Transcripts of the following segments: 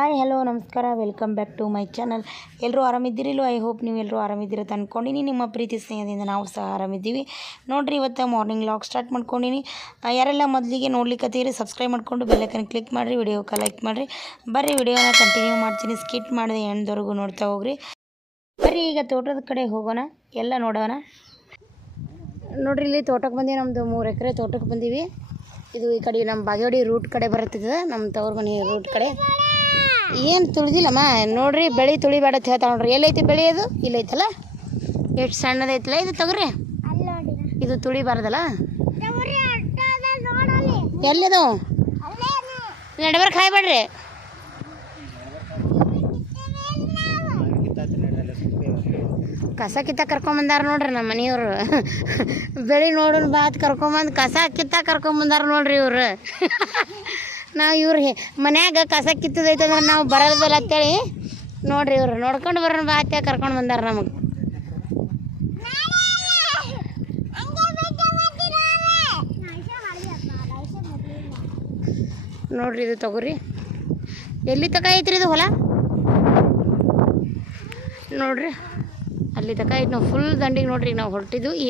Hi hello ನಮಸ್ಕಾರ. Welcome back to my channel ಎಲ್ಲರೂ ಆರಾಮಿದ್ದೀರಿಲ್ಲೋ ಐ ಹೋಪ್ ನೀವು ಎಲ್ಲರೂ ಆರಾಮಿದ್ದೀರ ಅಂದ್ಕೊಂಡಿನಿ ನಿಮ್ಮ ಪ್ರೀತಿ ಸ್ನೇಹದಿಂದ ನಾವು ಸಹ ಆರಾಮಿದ್ದೀವಿ. ನೋಡಿರಿ, ಇವತ್ತು ಮಾರ್ನಿಂಗ್ ಲಾಗ್ ಸ್ಟಾರ್ಟ್ ಮಾಡ್ಕೊಂಡಿನಿ. ಯಾರೆಲ್ಲ ಮೊದಲಿಗೆ ನೋಡ್ಲಿಕ್ಕತ್ತೀರಿ ಸಬ್ಸ್ಕ್ರೈಬ್ ಮಾಡಿಕೊಂಡು ಬೆಲ್ಲೈಕನ್ ಕ್ಲಿಕ್ ಮಾಡಿರಿ ವಿಡಿಯೋಕ್ಕೆ ಲೈಕ್ ಮಾಡಿರಿ. ಬರ್ರಿ ವಿಡಿಯೋನ ಕಂಟಿನ್ಯೂ ಮಾಡ್ತೀನಿ. ಸ್ಕಿಟ್ ಮಾಡಿದೆ ಎಂಡ್ವರೆಗೂ ನೋಡ್ತಾ ಹೋಗ್ರಿ. ಬರ್ರಿ, ಈಗ ತೋಟದ ಕಡೆ ಹೋಗೋಣ. ಎಲ್ಲ ನೋಡೋಣ. ನೋಡ್ರಿ, ಇಲ್ಲಿ ತೋಟಕ್ಕೆ ಬಂದಿವಿ. ನಮ್ಮದು ಮೂರು ಎಕರೆ ತೋಟಕ್ಕೆ ಬಂದೀವಿ. ಇದು ಈ ಕಡೆ ನಮ್ಮ ಬಾಗೇವಾಡಿ ರೂಟ್ ಕಡೆ ಬರುತ್ತಿದೆ. ನಮ್ಮ ತವ್ರ ಮನೆ ರೂಟ್ ಕಡೆ. ಏನು ತುಳಿದಿಲ್ಲಮ್ಮ, ನೋಡ್ರಿ ಬೆಳೆ ತುಳಿಬೇಡ ಅಂತ ಹೇಳ್ತಾ ನೋಡ್ರಿ. ಎಲ್ಲೈತಿ ಬೆಳೆ ಅದು? ಇಲ್ಲೈತಲ್ಲ? ಎಷ್ಟು ಸಣ್ಣದೈತಲ್ಲ ಇದು ತಗೋರಿ ಇದು ತುಳಿಬಾರ್ದಲ್ಲ? ಎಲ್ಲಿದು? ನಡ್ಬರ್ಕ್ ಹಾಯ್ಬೇಡ್ರಿ ಕಸ ಕಿತ್ತ ಕರ್ಕೊಂಬಂದಾರ ನೋಡ್ರಿ ನಮ್ಮ ಮನೆಯವರು. ಬೆಳಿ ನೋಡೋಣ ಬಾತ್ ಕರ್ಕೊಂಬಂದು ಕಸ ಕಿತ್ತ ಕರ್ಕೊಂಬಂದಾರ ನೋಡ್ರಿ ಇವ್ರು. ನಾವು ಇವ್ರು ಮನ್ಯಾಗ ಕಸ ಕಿತ್ತದೈತೆ ಅಂದ್ರೆ ನಾವು ಬರೋದಿಲ್ಲ ಅಂತೇಳಿ ನೋಡ್ರಿ ಇವ್ರು. ನೋಡ್ಕೊಂಡು ಬರೋಣ ಬಾ ಅತ್ತೆ ಕರ್ಕೊಂಡು ಬಂದಾರ ನಮಗೆ. ನೋಡ್ರಿ ಇದು ತಗೋರಿ. ಎಲ್ಲಿ ತಕ ಐತ್ರಿ ಇದು ಹೊಲ? ನೋಡ್ರಿ. ಅಲ್ಲಿ ತಕ ಐತಿ ನಾವು ಫುಲ್ ದಂಡಿಗೆ ನೋಡ್ರಿ ನಾವು ಹೊರಟಿದ್ದು. ಈ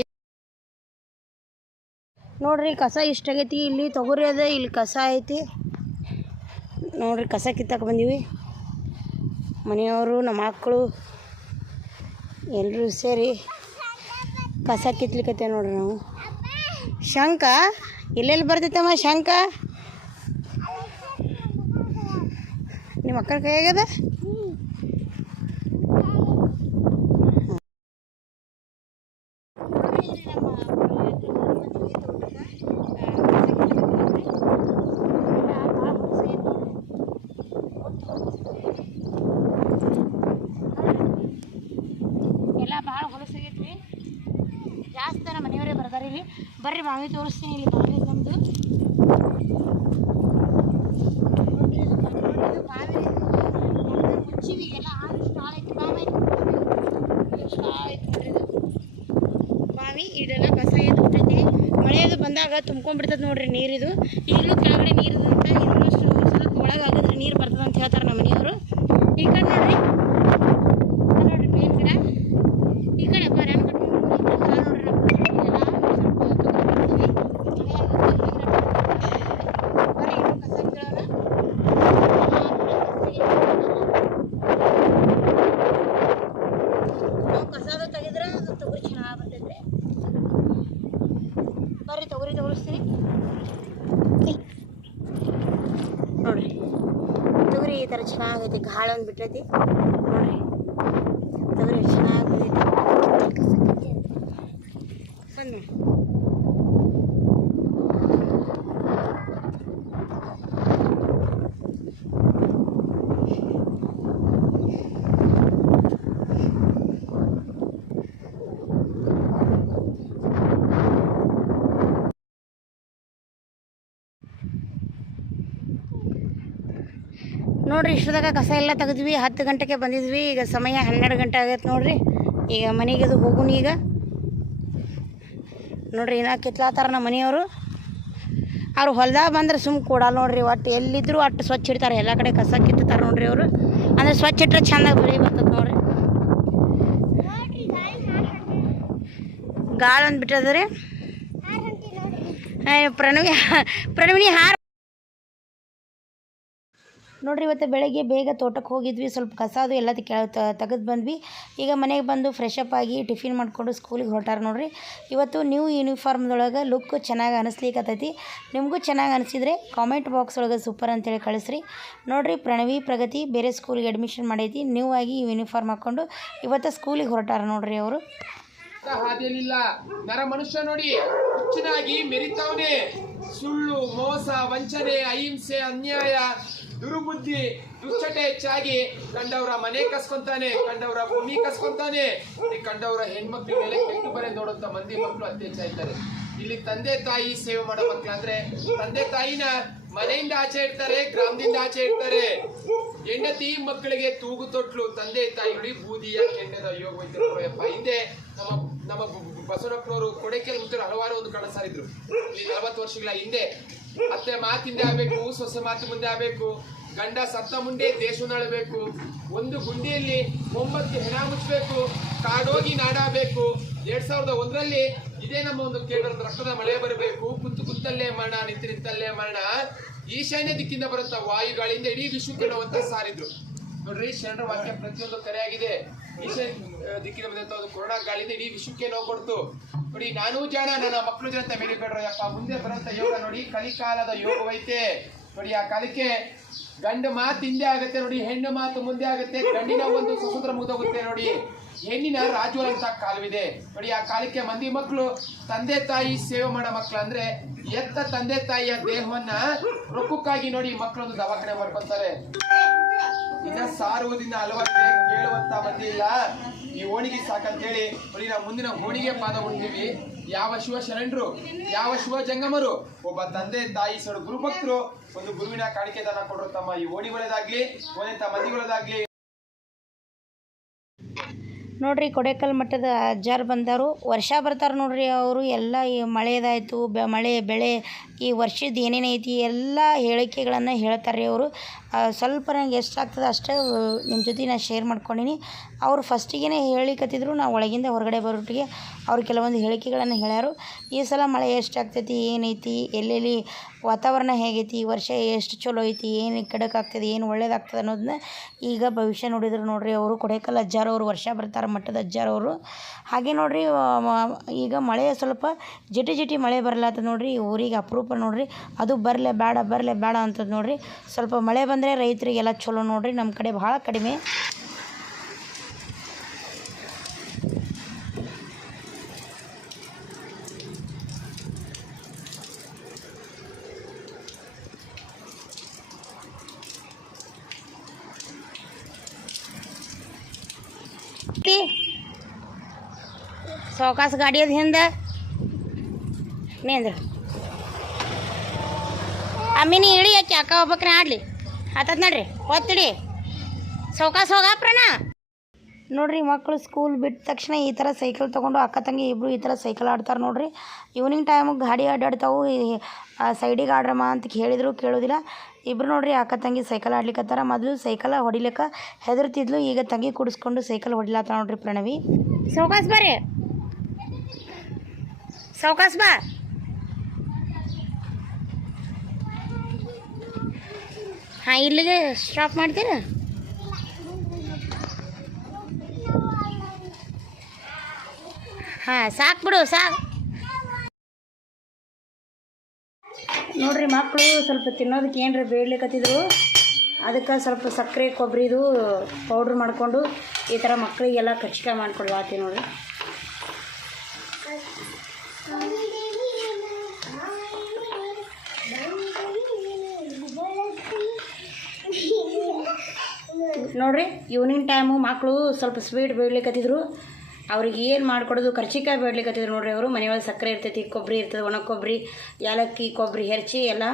ನೋಡ್ರಿ ಕಸ ಇಷ್ಟಾಗೈತಿ. ಇಲ್ಲಿ ತೊಗರಿ ಅದ, ಇಲ್ಲಿ ಕಸ ಐತಿ. ನೋಡ್ರಿ ಕಸ ಕಿತ್ತಕ್ಕೆ ಬಂದೀವಿ. ಮನೆಯವರು, ನಮ್ಮ ಮಕ್ಕಳು ಎಲ್ಲರೂ ಸೇರಿ ಕಸ ಕಿತ್ಲಿಕ್ಕೆ ನೋಡ್ರಿ ನಾವು. ಶಂಕ, ಎಲ್ಲೆಲ್ಲಿ ಬರ್ತೈತಮ್ಮ ಶಂಕ? ನಿಮ್ಮ ಮಕ್ಕಳ ಕೈಯಾಗದ ಎಲ್ಲ ಭಾಳ ಹೊಲಸಾಗೈತ್ರಿ ಜಾಸ್ತಿ ನಮ್ಮ ಮನೆಯವರೇ ಬರ್ತಾರೆ ಇಲ್ಲಿ ಬಾವಿ ತೋರಿಸ್ತೀನಿ ಇಲ್ಲಿ ಬಾವಿ ನಮ್ಮದು ಮುಚ್ಚಿವಿ ಎಲ್ಲ ಆದಷ್ಟು ಆಳೈತಿ ಬಾವಿ ಎಷ್ಟು ಇದು ಬಾವಿ ಇದೆಲ್ಲ ಕಸ ಎದ್ದು ಬಿಟ್ಟೈತಿ. ಮಳೆಯದು ಬಂದಾಗ ತುಂಬ್ಕೊಂಡ್ಬಿಡ್ತದೆ ನೋಡ್ರಿ ನೀರಿದು. ಈಗಲೂ ಕೆಳಗಡೆ ನೀರು ಅಂತ ಇನ್ನಷ್ಟು ಸ್ವಲ್ಪ ಒಳಗೆ ಆಗಿದ್ರೆ ನೀರು ಬರ್ತದೆ ಅಂತ ಹೇಳ್ತಾರೆ ನಮ್ಮ ಮನೆಯವರು. ಈ ಕಡೆ ನೋಡ್ರಿ. ನೋಡ್ರಿ ಬೇವಿನ ಗಿಡ ಈ ಕಡೆ ಬರ ನೋಡ್ರಿ ನಮ್ಮ ಎಲ್ಲ ಸ್ವಲ್ಪ ತಗೊಂಡ್ಬಿಡ್ತೀವಿ. ಬರ್ರಿ ಇನ್ನೂ ಕಸ ಕೀಳೋಣ. ನಾವು ಕಸದ ತೆಗೆದ್ರೆ ಅದು ತೊಗರಿ ಚೆನ್ನಾಗಿ ಬರ್ತೈತೆ ಬರ್ರಿ ತೊಗರಿ ತೋರಿಸ್ತೀನಿ ನೋಡ್ರಿ ತೊಗರಿ ಈ ಥರ ಚೆನ್ನಾಗೈತಿ ಗಾಳ ಒಂದು ಬಿಟ್ಟೈತಿ ನೋಡ್ರಿ ತೊಗರಿ ಚೆನ್ನಾಗಿ ಬಂದೈತಿ ಬಂದ್ ನೋಡಿ ನೋಡ್ರಿ ಇಷ್ಟದಾಗ ಕಸ ಎಲ್ಲ ತೆಗೆದ್ವಿ, ಹತ್ತು ಗಂಟೆಗೆ ಬಂದಿದ್ವಿ, ಈಗ ಸಮಯ ಹನ್ನೆರಡು ಗಂಟೆ ಆಗೈತೆ ನೋಡ್ರಿ. ಈಗ ಮನೆಗೆ ಅದು ಹೋಗುಣ ಈಗ. ನೋಡ್ರಿ, ಇನ್ನ ಕಿತ್ಲಾತಾರ ನಮ್ಮ ಮನೆಯವರು. ಅವ್ರು ಹೊಲ್ದಾಗ ಬಂದ್ರೆ ಸುಮ್ಮ ಕೊಡಲ್ಲ ನೋಡ್ರಿ ಒಟ್ಟು ಎಲ್ಲಿದ್ರು ಅಟ್ಟು ಸ್ವಚ್ಛ ಇಡ್ತಾರೆ, ಎಲ್ಲ ಕಡೆ ಕಸ ಕಿತ್ತಾರೆ ನೋಡ್ರಿ ಅವರು. ಅಂದ್ರೆ ಸ್ವಚ್ಛ ಇಟ್ಟರೆ ಚೆಂದಾಗಿ ಬೆಳೆ ಬರ್ತದೆ ನೋಡ್ರಿ. ಗಾಳ ಅಂದ್ಬಿಟ್ಟದ್ರಿ ಪ್ರಣವಿ, ಪ್ರಣವಿನಿ ಹಾರ ನೋಡ್ರಿ ಇವತ್ತು ಬೆಳಗ್ಗೆ ಬೇಗ ತೋಟಕ್ಕೆ ಹೋಗಿದ್ವಿ. ಸ್ವಲ್ಪ ಕಸ ಅದು ಎಲ್ಲ ಕೆಳ ತೆಗೆದು ಬಂದ್ವಿ. ಈಗ ಮನೆಗೆ ಬಂದು ಫ್ರೆಶ್ ಅಪ್ ಆಗಿ ಟಿಫಿನ್ ಮಾಡಿಕೊಂಡು ಸ್ಕೂಲಿಗೆ ಹೊರಟಾರ ನೋಡ್ರಿ. ಇವತ್ತು ನ್ಯೂ ಯೂನಿಫಾರ್ಮ್ದೊಳಗೆ ಲುಕ್ ಚೆನ್ನಾಗಿ ಅನಿಸ್ಲಿಕ್ಕತ್ತೈತಿ ನಿಮಗೂ ಚೆನ್ನಾಗಿ ಅನಿಸಿದ್ರೆ ಕಾಮೆಂಟ್ ಬಾಕ್ಸ್ ಒಳಗೆ ಸೂಪರ್ ಅಂತೇಳಿ ಕಳಿಸ್ರಿ. ನೋಡ್ರಿ ಪ್ರಣವಿ, ಪ್ರಗತಿ ಬೇರೆ ಸ್ಕೂಲಿಗೆ ಅಡ್ಮಿಷನ್ ಮಾಡೈತಿ. ನ್ಯೂ ಆಗಿ ಯೂನಿಫಾರ್ಮ್ ಹಾಕ್ಕೊಂಡು ಇವತ್ತು ಸ್ಕೂಲಿಗೆ ಹೊರಟಾರ ನೋಡ್ರಿ ಅವರು. ಹಾದಿಯಲ್ಲಿಲ್ಲ. ನರ ಮನುಷ್ಯ ನೋಡಿ ಹುಚ್ಚನಾಗಿ ಮೆರಿತಾವನೆ. ಸುಳ್ಳು, ಮೋಸ, ವಂಚನೆ, ಅಹಿಂಸೆ, ಅನ್ಯಾಯ, ದುರುಬುದ್ಧಿ, ದುಶ್ಚಟೆ ಹೆಚ್ಚಾಗಿ ಕಂಡವರ ಮನೆ ಕಸ್ಕೊಂತಾನೆ, ಕಂಡವರ ಭೂಮಿ ಕಸ್ಕೊಂತಾನೆ ಕಂಡವರ ಹೆಣ್ಮಕ್ಳ ಮೇಲೆ ಕೆಟ್ಟು ಬರೆ ನೋಡುವಂತ ಮಂದಿ ಮಕ್ಕಳು ಅತಿ ಇದ್ದಾರೆ. ಇಲ್ಲಿ ತಂದೆ ತಾಯಿ ಸೇವೆ ಮಾಡೋ ಮಕ್ಕಳಂದ್ರೆ ತಂದೆ ತಾಯಿನ ಮನೆಯಿಂದ ಆಚೆ ಇಡ್ತಾರೆ, ಗ್ರಾಮದಿಂದ ಆಚೆ ಇಡ್ತಾರೆ. ಹೆಂಡತಿ ಮಕ್ಕಳಿಗೆ ತೂಗು ತೊಟ್ಲು, ತಂದೆ ತಾಯಿಗಳಿಗೆ ಬೂದಿಯ ಕೆಂಡದ ಯೋಗ ಹಿಂದೆ ನಮ್ಮ ನಮ್ಮ ಬಸವರಪ್ಪನವರು ಕೊಡೈಕೆಲ್ ಮುತ್ತರು ಹಲವಾರು ಒಂದು ಕಣ ಸಾರಿದ್ರು. ಇಲ್ಲಿ ನಲವತ್ತು ವರ್ಷಗಳ ಹಿಂದೆ. ಅತ್ತೆ ಮಾತಿಂದೆ ಆಗ್ಬೇಕು, ಸೊಸೆ ಮಾತು ಮುಂದೆ ಆಗ್ಬೇಕು, ಗಂಡ ಸತ್ತ ಮುಂದೆ ದೇಶನಾಳಬೇಕು ಒಂದು ಗುಂಡಿಯಲ್ಲಿ ಒಂಬತ್ತು ಹೆಣ ಮುಚ್ಚಬೇಕು ಕಾಡೋಗಿ ನಾಡಬೇಕು ಎರಡ್ ಸಾವಿರದ ಒಂದರಲ್ಲಿ ಇದೇ ನಮ್ಮ ಒಂದು ಕೇಂದ್ರದ ರಕ್ತದ ಮಳೆ ಬರಬೇಕು, ಕುಂತು ಕುತ್ತಲ್ಲೇ ಮರಣ ನಿಂತು ನಿಂತಲ್ಲೇ ಮರಣ. ಈಶಾನ್ಯ ದಿಕ್ಕಿಂದ ಬರುವಂತ ವಾಯುಗಳಿಂದ ಇಡೀ ವಿಶ್ವಕ್ಕೆ ನೋವಂತ ಸಾರಿದ್ರು. ನೋಡ್ರಿ ಶರಣರ ವಾಕ್ಯ ಪ್ರತಿಯೊಂದು ಕರೆಯಾಗಿದೆ. ಈಶಾನ್ಯ ದಿಕ್ಕಿನ ಬಂದಂತ ಒಂದು ಕೊರೋನಾ ಗಾಳಿಯಿಂದ ಇಡೀ ವಿಶ್ವಕ್ಕೆ ನೋವು ಕೊಡ್ತು. ನೋಡಿ, ನಾನು ಜಾಣ, ನನ್ನ ಮಕ್ಕಳು ಜನ ಯಪ್ಪ ಮುಂದೆ ಬರುವಂತ ಯೋಗ ನೋಡಿ, ಕಲಿಕಾಲದ ಯೋಗವೈತೆ. ನೋಡಿ, ಆ ಕಾಲಕ್ಕೆ ಗಂಡು ಮಾತು ಹಿಂದೆ ಆಗತ್ತೆ, ನೋಡಿ, ಹೆಣ್ಣು ಮಾತು ಮುಂದೆ ಆಗತ್ತೆ, ಗಂಡಿನ ಒಂದು ಸ್ವತಂತ್ರ ಮುಗ್ದೋಗುತ್ತೆ, ನೋಡಿ. ಹೆಣ್ಣಿನ ರಾಜು ಕಾಲವಿದೆ. ನೋಡಿ, ಆ ಕಾಲಕ್ಕೆ ಮಂದಿ ಮಕ್ಕಳು ತಂದೆ ತಾಯಿ ಸೇವೆ ಮಾಡೋ ಮಕ್ಕಳು ಅಂದ್ರೆ ಎತ್ತ ತಂದೆ ತಾಯಿಯ ದೇಹವನ್ನ ರೊಕ್ಕಕ್ಕಾಗಿ ನೋಡಿ ಮಕ್ಕಳೊಂದು ದವಾಖಾನೆ ಮಾಡ್ಕೊತಾರೆ. ಇನ್ನ ಸಾರುವುದಿನ ಹಲವಾರಿದೆ ಕೇಳುವಂತ ಮಂದಿ ಇಲ್ಲ. ಈ ಓಣಿಗೆ ಸಾಕಂತೇಳಿ, ನೋಡಿ, ನಾವು ಮುಂದಿನ ಓಣಿಗೆ ಪಾದ ಹೊಂದಿವಿ ಯಾವ ಶಿವ ಶರಣರು, ಯಾವ ಶಿವ ಜಂಗಮರು, ಒಬ್ಬ ತಂದೆ ತಾಯಿ ಸರ್ ಗುರುಭಕ್ತರು ಒಂದು ಗುರುವಿನ ಕಾಣಿಕೆ ದಾನ ಕೊಡರು ತಮ್ಮ ಈ ಓಣಿಗಳದಾಗ್ಲಿ ಓಣಿತ ಮಂದಿಗಳದಾಗ್ಲಿ ನೋಡ್ರಿ ಕೊಡೇಕಲ್ ಮಠದ ಅಜ್ಜಾರು ಬಂದರು ವರ್ಷ ಬರ್ತಾರೆ ನೋಡ್ರಿ ಅವರು. ಎಲ್ಲ ಈ ಮಳೆದಾಯಿತು, ಬ, ಮಳೆ, ಬೆಳೆ, ಈ ವರ್ಷದ ಏನೇನೈತಿ ಎಲ್ಲ ಹೇಳಿಕೆಗಳನ್ನು ಹೇಳ್ತಾರೆ ಅವರು. ಸ್ವಲ್ಪ ನಂಗೆ ಎಷ್ಟಾಗ್ತದೆ ಅಷ್ಟೇ ನಿಮ್ಮ ಜೊತೆ ನಾನು ಶೇರ್ ಮಾಡ್ಕೊಂಡೀನಿ. ಅವರು ಫಸ್ಟಿಗೆ ಹೇಳಿಕತ್ತಿದ್ರು, ನಾವು ಒಳಗಿಂದ ಹೊರಗಡೆ ಬರೋಟ್ಟಿಗೆ ಅವ್ರು ಕೆಲವೊಂದು ಹೇಳಿಕೆಗಳನ್ನು ಹೇಳ್ಯಾರು. ಈ ಸಲ ಮಳೆ ಎಷ್ಟಾಗ್ತೈತಿ ಏನೈತಿ ಎಲ್ಲೆಲ್ಲಿ ವಾತಾವರಣ ಹೇಗೈತಿ ಈ ವರ್ಷ ಎಷ್ಟು ಚಲೋ ಐತಿ, ಏನು ಕೆಡಕಾಗ್ತದೆ ಏನು ಒಳ್ಳೇದಾಗ್ತದೆ ಅನ್ನೋದನ್ನ ಈಗ ಭವಿಷ್ಯ ನೋಡಿದ್ರು ನೋಡ್ರಿ ಅವರು. ಕೊಡೇಕಲ್ ಅವರು ವರ್ಷ ಬರ್ತಾರೆ ಮಟ್ಟದ ಅಜ್ಜಾರವರು ಹಾಗೆ ನೋಡ್ರಿ ಈಗ ಮಳೆ ಸ್ವಲ್ಪ ಜಿಟಿ ಜಿಟಿ ಮಳೆ ಬರಲಾತದ ನೋಡ್ರಿ ಊರಿಗೆ ಅಪರೂಪ ನೋಡ್ರಿ. ಅದು ಬರಲೇ ಬೇಡ ಬರಲೇ ಬೇಡ ಅಂತದ್ ನೋಡ್ರಿ. ಸ್ವಲ್ಪ ಮಳೆ ಬಂದರೆ ರೈತರಿಗೆಲ್ಲ ಚಲೋ ನೋಡ್ರಿ. ನಮ್ಮ ಕಡೆ ಭಾಳ ಕಡಿಮೆ. ಸಾವಕಾಶ ಗಾಡಿ ಅದ ಹಿಂದೆ ನಿಂದ್ರ ಅಮ್ಮಿನಿ ಇಳಿ ಯಾಕೆ ಅಕ್ಕ ಹೋಗ್ಬೇಕ್ರಿ ಆಡ್ಲಿ. ಆತತ್ ನೋಡ್ರಿ ಒತ್ತಿಡಿ ಹೋಗ ಹೋಗಪ್ರಣ ನೋಡ್ರಿ ಮಕ್ಕಳು ಸ್ಕೂಲ್ ಬಿಟ್ಟ ತಕ್ಷಣ ಈ ಥರ ಸೈಕಲ್ ತೊಗೊಂಡು ಅಕ್ಕ ತಂಗಿ ಇಬ್ಬರು ಈ ಥರ ಸೈಕಲ್ ಆಡ್ತಾರೆ ನೋಡ್ರಿ. ಈವ್ನಿಂಗ್ ಟೈಮಿಗೆ ಗಾಡಿ ಅಡ್ಡಾಡ್ತಾವು ಸೈಡಿಗೆ ಆಡ್ರಮ್ಮ ಅಂತ ಹೇಳಿದ್ರು ಕೇಳೋದಿಲ್ಲ. ಇಬ್ರು ನೋಡ್ರಿ ಅಕ್ಕ ತಂಗಿ ಸೈಕಲ್ ಆಡ್ಲಿಕ್ಕತ್ತಾರ ಮೊದಲು ಸೈಕಲ್ ಹೊಡಿಲಿಕ್ಕೆ ಹೆದರ್ತಿದ್ಲು. ಈಗ ತಂಗಿ ಕುಡಿಸ್ಕೊಂಡು ಸೈಕಲ್ ಹೊಡಿಲತ್ತ ನೋಡ್ರಿ ಪ್ರಣವಿ. ಸೌಕಾಸ್ ಬರ್ರಿ. ಸಾವಕಾಶ ಬಾ. ಹಾಂ, ಇಲ್ಲಿಗೆ ಸ್ಟಾಪ್ ಮಾಡ್ತೀರಾ? ಹಾಂ, ಸಾಕು ಬಿಡು, ಸಾಕು. ನೋಡ್ರಿ ಮಕ್ಕಳು ಸ್ವಲ್ಪ ತಿನ್ನೋದಕ್ಕೆ ಏನರ ಬೇಡ್ಲಿಕ್ಕತ್ತಿದ್ರು ಅದಕ್ಕೆ ಸ್ವಲ್ಪ ಸಕ್ಕರೆ ಕೊಬ್ಬರಿದು ಪೌಡ್ರ್ ಮಾಡಿಕೊಂಡು ಈ ಥರ ಮಕ್ಕಳಿಗೆಲ್ಲ ಕಚ್ಕ ಮಾಡ್ಕೊಡ್ಲಾತಿ ನೋಡ್ರಿ. ನೋಡ್ರಿ ಈವ್ನಿಂಗ್ ಟೈಮು ಮಕ್ಕಳು ಸ್ವಲ್ಪ ಸ್ವೀಟ್ ಬೀಳ್ಲಿಕ್ಕತ್ತಿದ್ರು ಅವ್ರಿಗೆ ಏನು ಮಾಡಿಕೊಡೋದು? ಕರ್ಚಿಕಾಯಿ ಬೀಳ್ಲಿಕ್ಕತ್ತಿದ್ರು ನೋಡ್ರಿ ಅವರು. ಮನೆಯೊಳಗೆ ಸಕ್ಕರೆ ಇರ್ತೈತಿ ಕೊಬ್ಬರಿ ಇರ್ತದೆ ಒಣ ಕೊಬ್ಬರಿ ಏಲಕ್ಕಿ ಕೊಬ್ಬರಿ ಹೆರ್ಚಿ ಎಲ್ಲ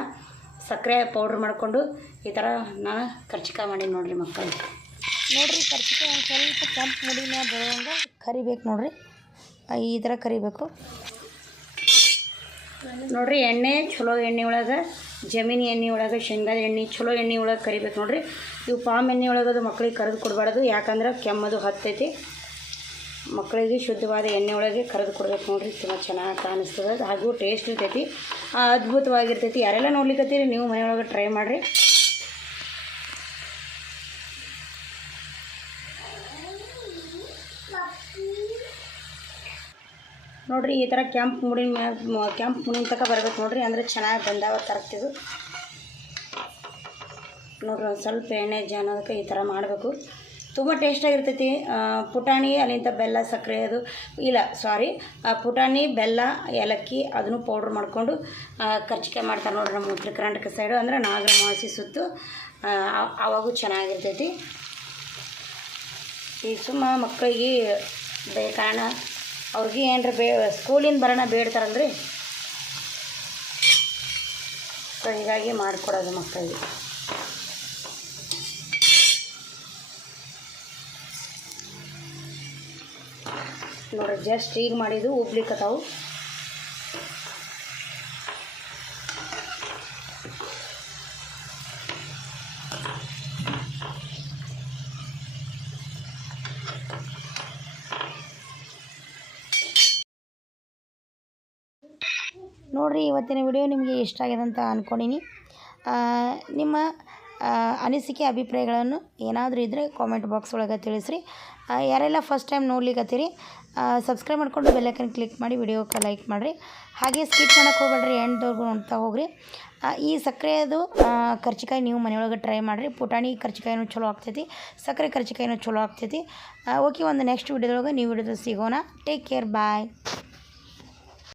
ಸಕ್ಕರೆ ಪೌಡ್ರ್ ಮಾಡಿಕೊಂಡು ಈ ಥರ ನಾನು ಕರ್ಚಿಕಾಯಿ ಮಾಡೀನಿ ನೋಡ್ರಿ ಮಕ್ಕಳಿಗೆ ನೋಡ್ರಿ ಕರ್ಚಿಕಾಯಿ ಒಂದು ಸ್ವಲ್ಪ ಕೆಂಪು ಮುಡಿನ ಬರೋಂಗೆ ಕರಿಬೇಕು ನೋಡ್ರಿ. ಈ ಥರ ಕರಿಬೇಕು. ನೋಡ್ರಿ ಎಣ್ಣೆ ಚಲೋ ಎಣ್ಣೆ ಒಳಗೆ ಜಮೀನಿ ಎಣ್ಣೆ ಒಳಗೆ ಶೇಂಗಾದ ಎಣ್ಣೆ, ಚಲೋ ಎಣ್ಣೆ ಒಳಗೆ ಕರಿಬೇಕು ನೋಡ್ರಿ. ಇವು ಪಾಮ್ ಎಣ್ಣೆ ಒಳಗೆ ಅದು ಮಕ್ಳಿಗೆ ಕರೆದು ಕೊಡಬಾರ್ದು. ಯಾಕಂದ್ರೆ ಕೆಮ್ಮದು ಹತ್ತೈತಿ. ಮಕ್ಕಳಿಗೆ ಶುದ್ಧವಾದ ಎಣ್ಣೆ ಒಳಗೆ ಕರೆದು ಕೊಡ್ಬೇಕು ನೋಡ್ರಿ. ತುಂಬ ಚೆನ್ನಾಗಿ ಕಾಣಿಸ್ತದೆ. ಹಾಗೂ ಟೇಸ್ಟ್ ಇರ್ತೈತಿ. ಅದ್ಭುತವಾಗಿರ್ತೈತಿ. ಯಾರೆಲ್ಲ ನೋಡ್ಲಿಕ್ಕತ್ತೀರಿ ನೀವು ಮನೆಯೊಳಗೆ ಟ್ರೈ ಮಾಡಿರಿ. ನೋಡ್ರಿ, ಈ ಥರ ಕೆಂಪು ಮುಡಿನ ಮ್ಯಾಗ ಕೆಂಪು ಮುಡಿನ ತಕ ಬರ್ಬೇಕು ನೋಡಿರಿ, ಅಂದರೆ ಚೆನ್ನಾಗಿ ಬಂದಾವ ತರ್ತಿದ್ದು ನೋಡ್ರಿ, ಒಂದು ಸ್ವಲ್ಪ ಎಣ್ಣೆ ಅನ್ನೋದಕ್ಕೆ ಈ ಥರ ಮಾಡಬೇಕು. ತುಂಬ ಟೇಸ್ಟಾಗಿರ್ತೈತಿ ಪುಟಾಣಿ, ಅಲ್ಲಿಂದ ಬೆಲ್ಲ, ಸಕ್ಕರೆ, ಅದು, ಇಲ್ಲ ಸಾರಿ ಪುಟಾಣಿ, ಬೆಲ್ಲ, ಏಲಕ್ಕಿ, ಅದನ್ನು ಪೌಡ್ರ್ ಮಾಡಿಕೊಂಡು ಕರ್ಚಿಕಾಯಿ ಮಾಡ್ತಾರೆ ನೋಡ್ರಿ ನಮ್ಮ ಉತ್ತರ ಕರ್ನಾಟಕ ಸೈಡು ಅಂದರೆ ನಾಗರ ಮಾಸಿ ಸುತ್ತು ಆವಾಗೂ ಚೆನ್ನಾಗಿರ್ತೈತಿ. ಈ ಸುಮ್ಮ ಮಕ್ಕಳಿಗೆ ಬೇಕಾಣ ಅವ್ರಿಗೆ ಏನರ ಬೇ, ಸ್ಕೂಲಿಂದ ಬರೋಣ ಬೇಡ್ತಾರಲ್ರಿ ಸೊ, ಹೀಗಾಗಿ ಮಾಡಿಕೊಡೋದು ಮಕ್ಕಳಿಗೆ. ನೋಡ್ರಿ ಜಸ್ಟ್ ಈಗ ಮಾಡಿದ್ದು ಉಬ್ಲಿಕ್ಕತ್ತಾವು ನೋಡಿರಿ, ಇವತ್ತಿನ ವಿಡಿಯೋ ನಿಮಗೆ ಇಷ್ಟ ಆಗಿದೆ ಅಂತ ಅಂದ್ಕೊಂಡಿನಿ ನಿಮ್ಮ ಅನಿಸಿಕೆ, ಅಭಿಪ್ರಾಯಗಳನ್ನು ಏನಾದರೂ ಇದ್ದರೆ ಕಾಮೆಂಟ್ ಬಾಕ್ಸ್ ಒಳಗೆ ತಿಳಿಸ್ರಿ. ಯಾರೆಲ್ಲ ಫಸ್ಟ್ ಟೈಮ್ ನೋಡ್ಲಿಕ್ಕತ್ತೀರಿ ಸಬ್ಸ್ಕ್ರೈಬ್ ಮಾಡ್ಕೊಂಡು ಬೆಲ್ಲೈಕನ್ ಕ್ಲಿಕ್ ಮಾಡಿ ವಿಡಿಯೋಕ್ಕೆ ಲೈಕ್ ಮಾಡಿರಿ. ಹಾಗೆ ಸ್ಕಿಪ್ ಮಾಡೋಕ್ಕೆ ಹೋಗ್ಬೇಡ್ರಿ ಎಂಡ್ವರೆಗೂ ನೋಡ್ತಾ ಹೋಗ್ರಿ. ಈ ಸಕ್ಕರೆದು ಕರ್ಚಿಕಾಯಿ ನೀವು ಮನೆಯೊಳಗೆ ಟ್ರೈ ಮಾಡಿರಿ. ಪುಟಾಣಿ ಕರ್ಚಿಕಾಯಿನೂ ಚಲೋ ಆಗ್ತೈತಿ, ಸಕ್ಕರೆ ಕರ್ಚಿಕಾಯಿನೂ ಚಲೋ ಆಗ್ತೈತಿ. ಓಕೆ, ಒಂದು ನೆಕ್ಸ್ಟ್ ವಿಡಿಯೋದೊಳಗೆ ನೀವು ವಿಡಿಯೋದಲ್ಲಿ ಸಿಗೋಣ. Take care bye